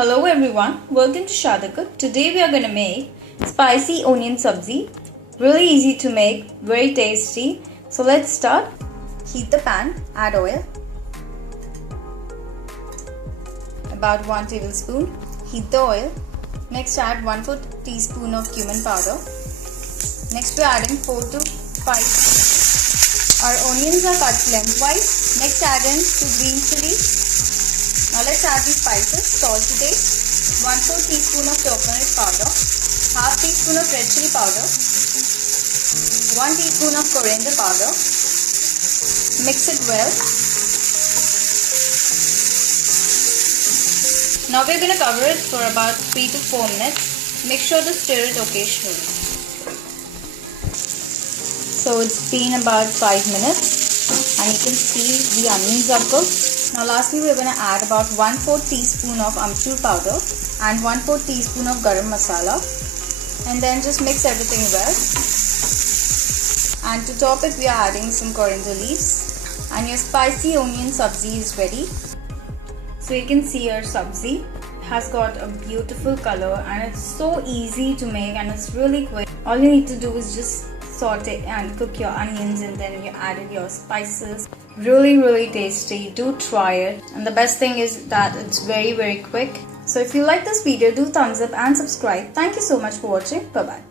Hello everyone, welcome to Shadakut. Today we are going to make spicy onion sabzi. Really easy to make, very tasty. So let's start. Heat the pan, add oil. About 1 tablespoon. Heat the oil. Next add 1/4 teaspoon of cumin powder. Next we are adding 4 to 5. Our onions are cut lengthwise. Next add in 2 green chilies. Now let's add the spices. Salt to taste, 1/4 teaspoon of turmeric powder, half teaspoon of red chili powder, 1 teaspoon of coriander powder. Mix it well. Now we're going to cover it for about 3 to 4 minutes. Make sure to stir it occasionally. So it's been about 5 minutes and you can see the onions are cooked. Now lastly we're going to add about 1/4 teaspoon of amchur powder and 1/4 teaspoon of garam masala, and then just mix everything well. And to top it we are adding some coriander leaves, and your spicy onion sabzi is ready. So you can see your sabzi has got a beautiful color and it's so easy to make and it's really quick. All you need to do is just saute and cook your onions, and then you added your spices. Really tasty. Do try it, and the best thing is that it's very quick. So if you like this video, do thumbs up and subscribe. Thank you so much for watching. Bye bye.